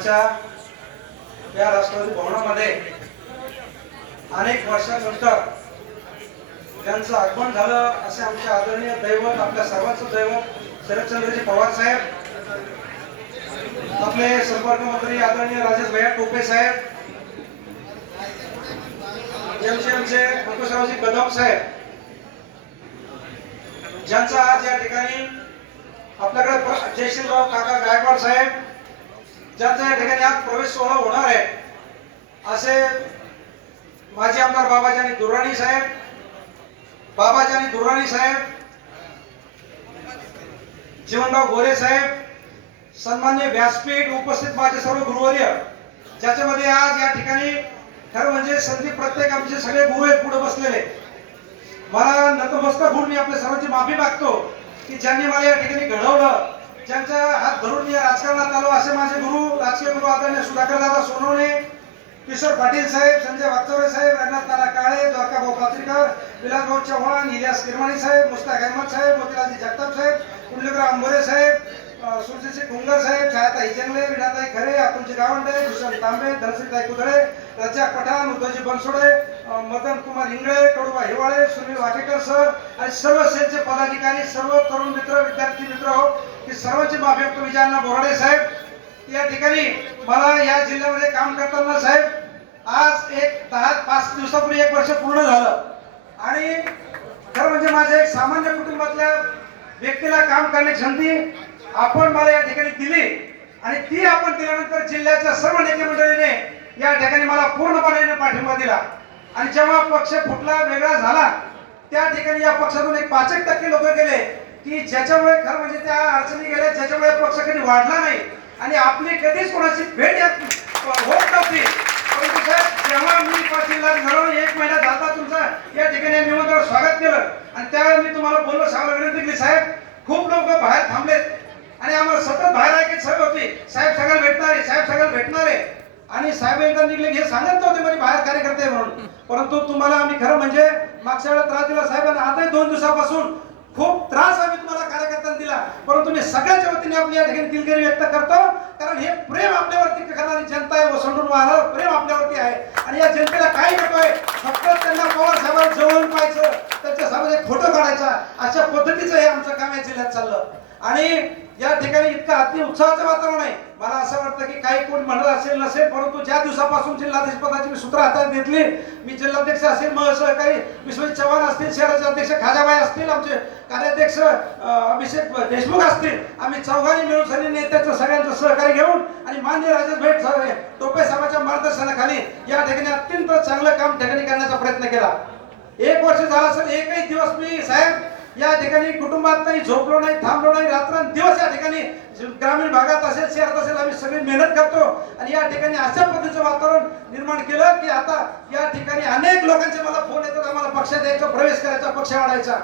आजच्या या राष्ट्रवादी भवनामध्ये अनेक वर्षानंतर त्यांचं आगमन झालं असे आमचे आदरणीय दैवत आपल्या सर्वांचं दैवत शरदचंद्रजी पवार साहेब आपले संपर्क मंत्री आदरणीय राजेश भैया टोपे साहेब एमचे आमचे अंकुशरावजी कदम साहेब ज्यांचा आज या ठिकाणी आपल्याकडे प्र- जयश्रीराव काका गायकवाड साहेब ज्यांचा या ठिकाणी आज प्रवेश सोहळा होणार आहे असे माजी आमदार बाबाजानी दुराणी साहेब बाबाजानी दुराणी साहेब जीवनराव गोरे साहेब सन्मान्य व्यासपीठ उपस्थित माझे सर्व गुरुवर्य ज्याच्यामध्ये आज या ठिकाणी खरं म्हणजे संधी प्रत्येक आमचे सगळे गुरु आहेत पुढे बसलेले. मला नतमस्तक होऊन मी आपल्या सर्वांची माफी मागतो की ज्यांनी मला या ठिकाणी घडवलं ज्यांचा हात धरून मी या राजकारणात आलो असे माझे गुरु राजकीय गुरु आदरणीय सुधाकरदादा सोनवणे किशोर पाटील साहेब संजय वागचौरे साहेब रंगनाथ नाना काळे द्वारकाभाऊ पात्रीकर विलासभाऊ चव्हाण इलियास किरमाणी साहेब मुस्ताक अहमद साहेब मोतीलालजी जगताप साहेब कुंडलिकराव अंबोरे साहेब अं, सुरजीतसिंह साहेब छायाताई जंगले विनाताई खरे अतुलजी गावंडे भूषण तांबे धनश्रीताई कुदळे रजाक पठाण उद्धवजी बनसोडे मदन कुमार इंगळे कडुबा हिवाळे सुनील वाटेकर सर आणि सर्व सेलचे पदाधिकारी सर्व तरुण मित्र विद्यार्थी मित्र मी सर्वोच्च माफी मागतो. विजयांना बोराडे साहेब. या ठिकाणी मला या जिल्ह्यामध्ये काम करताना साहेब आज एक दहा पाच दिवसापूर्वी एक वर्ष पूर्ण झालं. आणि खरं म्हणजे माझ्या एक सामान्य कुटुंबातल्या व्यक्तीला काम करण्याची संधी आपण मला या ठिकाणी दिली. आणि ती आपण दिल्यानंतर जिल्ह्याच्या सर्व नेते मंडळीने या ठिकाणी मला पूर्णपणे पाठिंबा दिला. आणि जेव्हा पक्ष फुटला वेगळा झाला त्या ठिकाणी या पक्षातून एक पाच एक टक्के लोक गेले. की ज्याच्यामुळे खरं म्हणजे त्या अडचणी गेल्या ज्याच्यामुळे पक्ष कधी वाढला नाही. आणि आपली कधीच कोणाची भेट यात होत नव्हती. परंतु साहेब जेव्हा मी पाटीलला झालो एक महिना जाता तुमचा या ठिकाणी निमंत्रण स्वागत केलं. आणि त्यावेळी मी तुम्हाला बोललो सांगायला विनंती केली साहेब खूप लोक बाहेर थांबलेत. आणि आम्हाला सतत बाहेर ऐकत सगळं होती. साहेब सगळं भेटणार आहे साहेब सगळं भेटणार. आहे आणि साहेब एकदा निघले हे सांगत नव्हते म्हणजे बाहेर कार्यकर्ते म्हणून. परंतु तुम्हाला आम्ही खरं म्हणजे मागच्या वेळेला त्रास दिला साहेबांना आताही दोन दिवसापासून खूप त्रास आम्ही तुम्हाला कार्यकर्त्यांना दिला. परंतु मी सगळ्याच्या वतीने आपली या ठिकाणी दिलगिरी व्यक्त करतो. कारण हे प्रेम आपल्यावरती करणारी जनता आहे ओसंडून वाहणार प्रेम आपल्यावरती आहे. आणि या जनतेला काय नकोय फक्त त्यांना पवार साहेबांना जवळून पाहायचं त्यांच्यासमोर एक फोटो काढायचा. अशा पद्धतीचं हे आमचं काम या जिल्ह्यात चाललं. आणि या ठिकाणी इतकं अति उत्साहाचं वातावरण आहे. मला असं वाटतं की काही कोण म्हणत असेल नसेल परंतु ज्या दिवसापासून जिल्हाध्यक्ष पदाची मी सूत्र हातात घेतली मी जिल्हाध्यक्ष असेल मग सहकारी विश्वजित चव्हाण असतील शहराचे अध्यक्ष खाजाबाई असतील आमचे कार्याध्यक्ष अभिषेक देशमुख असतील आम्ही चौघांनी मिळून सगळे नेत्याचं सगळ्यांचं सहकार्य घेऊन आणि मान्य राजेश भेट टोपे साहेबांच्या मार्गदर्शनाखाली या ठिकाणी अत्यंत चांगलं काम ठिकाणी करण्याचा प्रयत्न केला. एक वर्ष झाला असेल एकही दिवस मी साहेब या ठिकाणी कुटुंबात नाही झोपलो नाही थांबलो नाही रात्रंदिवस या ठिकाणी ग्रामीण भागात असेल शहरात असेल आम्ही सगळी मेहनत करतो. आणि या ठिकाणी अशा पद्धतीचं वातावरण निर्माण केलं की आता या ठिकाणी अनेक लोकांचे मला फोन येतात आम्हाला पक्षात यायचं प्रवेश करायचा पक्ष वाढायचा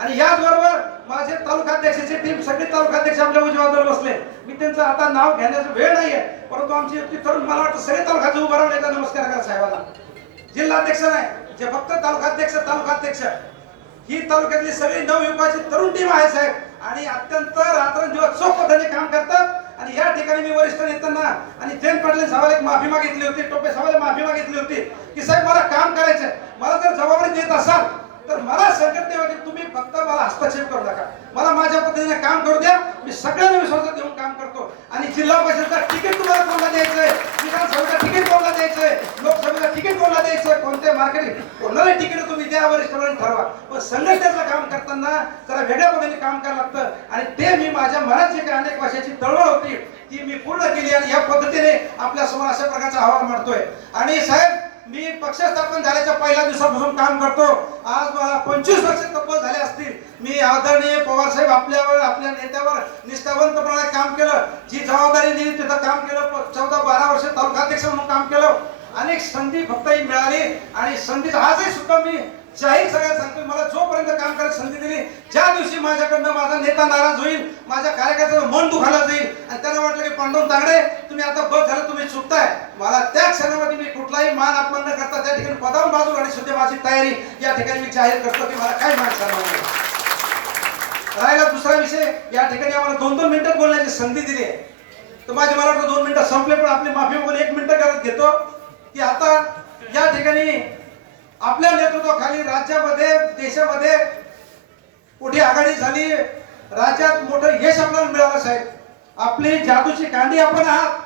आणि याचबरोबर माझे तालुकाध्यक्षाची टीम सगळे तालुकाध्यक्ष आमच्या उजव्या बसले. मी त्यांचं आता नाव घेण्याचा वेळ नाहीये परंतु आमची युक्ती तरुण मला वाटतं सगळे तालुकाचे उभं राहून नमस्कार करा साहेबाला जिल्हाध्यक्ष नाही जे फक्त तालुकाध्यक्ष तालुकाध्यक्ष. ही तालुक्यातली सगळी नवयुगाची तरुण टीम आहे साहेब. आणि अत्यंत रात्रंदिवस चोख पद्धतीने काम करतात. आणि या ठिकाणी मी वरिष्ठ नेत्यांना आणि जयंत पाटील साहेबाला एक माफी मागितली होती टोपे साहेबाला माफी मागितली होती की साहेब मला काम करायचंय. मला जर जबाबदारी देत असाल तर मला संकट नाही वाटेल. तुम्ही फक्त मला हस्तक्षेप करू नका. मला माझ्या पद्धतीने काम करू द्या. मी सगळ्यांना विश्वासात देऊन काम करतो. आणि जिल्हा परिषदचा तिकीट तुम्हाला कोणाला द्यायचंय? विधानसभेचा तिकीट कोणाला द्यायचंय? लोकसभेचा तिकीट कोणाला द्यायचंय? कोणत्या मार्केट कोणाला तिकीट तुम्ही द्या वरिष्ठांनी ठरवा पण संघटनेचं काम करताना जरा वेगळ्या पद्धतीने काम करायला लागतं. आणि ते मी माझ्या मनात जे काही अनेक वर्षाची तळमळ होती ती मी पूर्ण केली आणि या पद्धतीने आपल्यासमोर अशा प्रकारचा अहवाल मांडतोय. आणि साहेब मी पक्ष स्थापन झाल्याच्या पहिल्या दिवसापासून काम करतो. आज मला पंचवीस वर्ष तब्बल झाले असतील. मी आदरणीय पवार साहेब आपल्यावर आपल्या नेत्यावर निष्ठावंतपणाने काम केलं. जी जबाबदारी दिली तिथं काम केलं. चौदा बारा वर्ष तालुकाध्यक्ष म्हणून काम केलं. अनेक संधी फक्तही मिळाली आणि संधी आजही सुद्धा मी जाहीर सगळ्यात सांगतो मला जोपर्यंत काम करायची संधी दिली ज्या दिवशी माझ्याकडनं माझा नेता नाराज होईल माझ्या कार्यकर्त्याचं मन दुखायला जाईल आणि त्यांना वाटलं की पांडव तांगडे तुम्ही आता बघ झालं तुम्ही चुकताय. मला त्या क्षणामध्ये मी कुठलाही मान अपमान न करता त्या ठिकाणी पदावर बाजू आणि सुद्धा माझी तयारी या ठिकाणी मी जाहीर करतो की मला काय मान सन्मान राहिला दुसरा विषय या ठिकाणी आम्हाला दोन दोन मिनिटं बोलण्याची संधी दिली आहे. तर माझे मला वाटतं दोन मिनिटं संपले पण आपली माफी मागून एक मिनिटं करत घेतो. की आता या ठिकाणी आपल्या नेतृत्वाखाली राज्यामध्ये देशामध्ये मोठी आघाडी झाली. राज्यात मोठं यश आपल्याला मिळालं साहेब. आपली जादूची कांडी आपण आहात.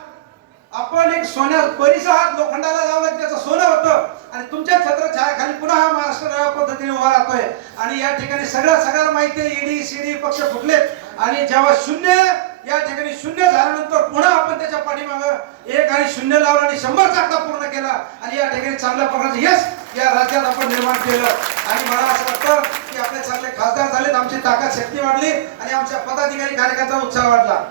आपण एक सोन्या बरीच आहात. लोखंडाला लावलं त्याचं सोनं होतं. आणि तुमच्या छत्रछायाखाली पुन्हा हा महाराष्ट्र नव्या पद्धतीने उभा राहतोय. आणि या ठिकाणी सगळ्या सगळ्याला माहिती आहे ईडी सीडी पक्ष फुटलेत. आणि जेव्हा शून्य या ठिकाणी शून्य झालं पाठीमाग एक आणि शून्य लावला आणि शंभरचा आकडा पूर्ण केला. आणि या ठिकाणी चांगल्या प्रकारचं यश या राज्यात आपण निर्माण केलं. आणि मला असं वाटतं की आपले चांगले खासदार झालेत आमची ताकद शक्ती वाढली आणि आमच्या पदाधिकारी कार्यकर्त्यांचा उत्साह वाढला.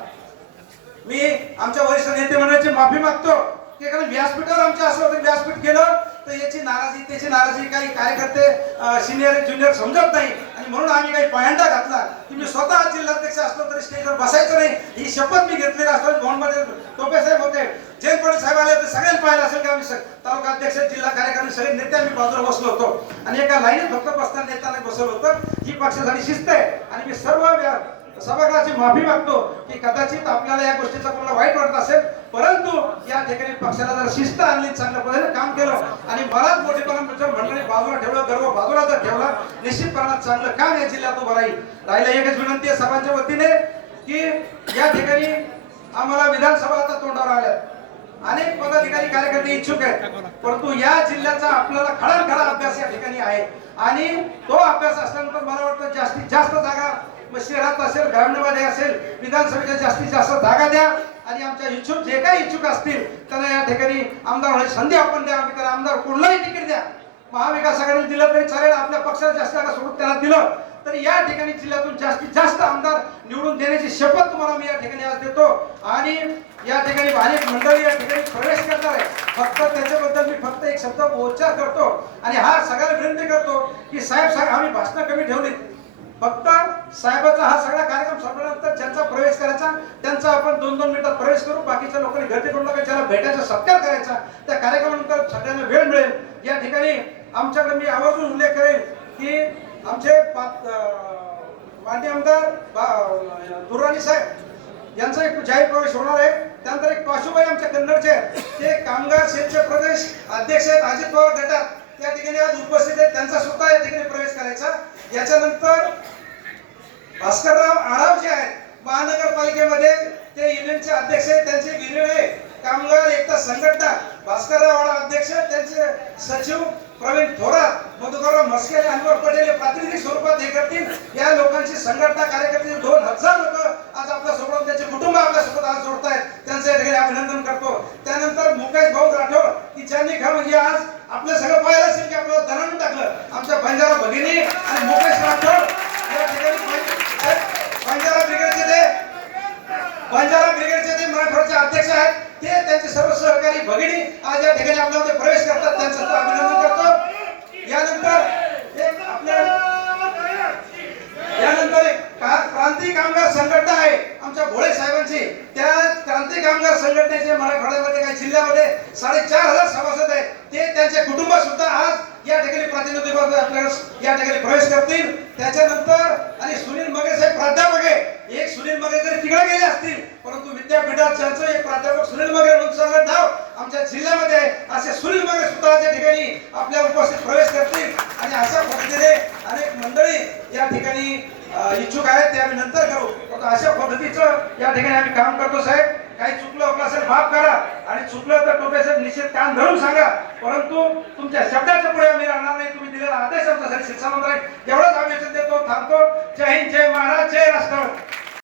मी आमच्या वरिष्ठ नेते मंडळाची माफी मागतो. की कारण व्यासपीठावर आमच्या असं होतं व्यासपीठ केलं तर याची नाराजी त्याची नाराजी काही कार्यकर्ते सिनियर ज्युनियर समजत नाही. आणि म्हणून आम्ही काही पायंडा घातला. की मी स्वतः जिल्हाध्यक्ष असलो तरी स्टेजवर बसायचं नाही. ही शपथ मी घेतलेली असतो भवनमध्ये टोपे साहेब होते. जयंत पाटील साहेब आले ते सगळ्यांनी पाहिलं असेल की आम्ही तालुका अध्यक्ष जिल्हा कार्यकारी सगळे नेते आम्ही बाजूला बसलो होतो. आणि एका लाईनीत फक्त बसताना नेत्याने बसवलं होतं. ही पक्षासाठी शिस्त आहे. आणि मी सर्व सभागृहाची माफी मागतो की कदाचित आपल्याला या गोष्टीचा कोणाला वाईट वाटत असेल. परंतु या ठिकाणी पक्षाला जर शिस्त आणली चांगल्या पद्धतीने काम केलं आणि मलाच मोठेपणा मंडळी बाजूला ठेवलं गर्व बाजूला जर ठेवला निश्चितपणात चांगलं काम या जिल्ह्यात उभं राहील. राहिलं एकच विनंती आहे सभांच्या वतीने की या ठिकाणी आम्हाला विधानसभा आता तोंडावर आल्या अनेक पदाधिकारी कार्यकर्ते इच्छुक आहेत. परंतु या जिल्ह्याचा आपल्याला खडा खडा अभ्यास या ठिकाणी आहे. आणि तो अभ्यास असल्यानंतर मला वाटतं जास्तीत जास्त जागा मग शहरात असेल ग्रामीणमध्ये असेल विधानसभेच्या जास्तीत जास्त जागा द्या आणि आमच्या इच्छुक जे काही इच्छुक असतील त्यांना या ठिकाणी आमदार होण्याची संधी आपण द्या. आम्ही त्याला आमदार कोणलाही तिकीट द्या. महाविकास आघाडीला दिलं तरी चालेल आपल्या पक्षाला जास्त जागा सोडून त्याला दिलं तर या ठिकाणी जिल्ह्यातून जास्तीत जास्त आमदार निवडून देण्याची शपथ तुम्हाला मी या ठिकाणी आज देतो. आणि या ठिकाणी अनेक मंडळी या ठिकाणी प्रवेश करणार आहे. फक्त त्याच्याबद्दल मी फक्त एक शब्द उच्चार करतो. आणि हा सगळ्याला विनंती करतो की साहेब साहेब आम्ही भाषणं कमी ठेवली फक्त साहेबाचा हा सगळा कार्यक्रम संपल्यानंतर ज्यांचा प्रवेश करायचा त्यांचा आपण दोन दोन मिनिटात प्रवेश करू. बाकीच्या लोकांनी गर्दी करू नका ज्याला भेटायचा सत्कार करायचा त्या कार्यक्रमानंतर सगळ्यांना वेळ मिळेल. या ठिकाणी आमच्याकडे मी आवर्जून उल्लेख करेन की आमचे पा- आमदार बा- दुर्राणी साहेब यांचा एक जाहीर प्रवेश होणार आहे. त्यानंतर एक पाशुबाई आमच्या कन्नडचे ते कामगार सेलचे प्रदेश अध्यक्ष आहेत. अजित पवार गटात. त्या ठिकाणी आज उपस्थित आहेत. त्यांचा सुद्धा या ठिकाणी प्रवेश करायचा. याच्यानंतर भास्करराव आढाव जे आहेत महानगरपालिकेमध्ये ते युनियनचे अध्यक्ष आहेत त्यांचे विनिमय कामगार एकता संघटना भास्करराव आराव अध्यक्ष त्यांचे सचिव प्रवीण थोरात मधुकरराव म्हस्के आणि अनवर पटेल हे प्रातिनिधिक स्वरूपात हे करतील. या लोकांची संघटना कार्यकर्ते दोन हजार लोक आज आपल्यासोबत त्यांचे कुटुंब आपल्यासोबत आज जोडतायत त्यांचं या ठिकाणी अभिनंदन करतो त्यानंतर मुकेश भाऊ राठोड की खरं म्हणजे आज आपलं सगळं पाहिलं असेल की आपलं धरण टाकलं. आमच्या बंजारा भगिनी आणि मुकेश राठोड. या ठिकाणी बंजारा ब्रिगेडचे ते बंजारा ब्रिगेडचे ते मराठवाडचे अध्यक्ष आहेत. ते त्यांचे सर्व सहकारी भगिनी आज या ठिकाणी आपल्यामध्ये प्रवेश करतात. त्यांचं अभिनंदन करतो यानंतर एक आपल्या यानंतर एक का- क्रांती कामगार संघटना आहे आमच्या भोळे साहेबांची त्या क्रांती कामगार संघटनेचे मराठवाड्यामध्ये काही जिल्ह्यामध्ये साडेचार हजार सभासद आहेत ते त्यांचे कुटुंब सुद्धा आज या ठिकाणी प्रतिनिधी पद आपल्याला या ठिकाणी प्रवेश करतील. त्याच्यानंतर आणि सुनील मगे साहेब प्राध्यापक आहे. एक सुनील मगे जरी तिकडे गेले असतील परंतु विद्यापीठात त्यांचं एक प्राध्यापक सुनील मगे म्हणून सगळं नाव आमच्या जिल्ह्यामध्ये आहे असे सुनील मगे सुद्धा त्या ठिकाणी आपल्या उपस्थित प्रवेश करतील. आणि अशा पद्धतीने अनेक मंडळी या ठिकाणी इच्छुक आहेत ते आम्ही नंतर करू. अशा पद्धतीचं या ठिकाणी आम्ही काम करतो साहेब. काही चुकलं आपलं असेल माफ करा. आणि चुकलं तर टोपे साहेब निश्चित कान धरून सांगा. परंतु तुमच्या शब्दाच्या पुढे आम्ही राहणार नाही. तुम्ही दिलेला आदेश आमच्यासाठी शिक्षा मंत्रालय एवढाच आम्ही देतो थांबतो. जय हिंद जय महाराज जय राष्ट्र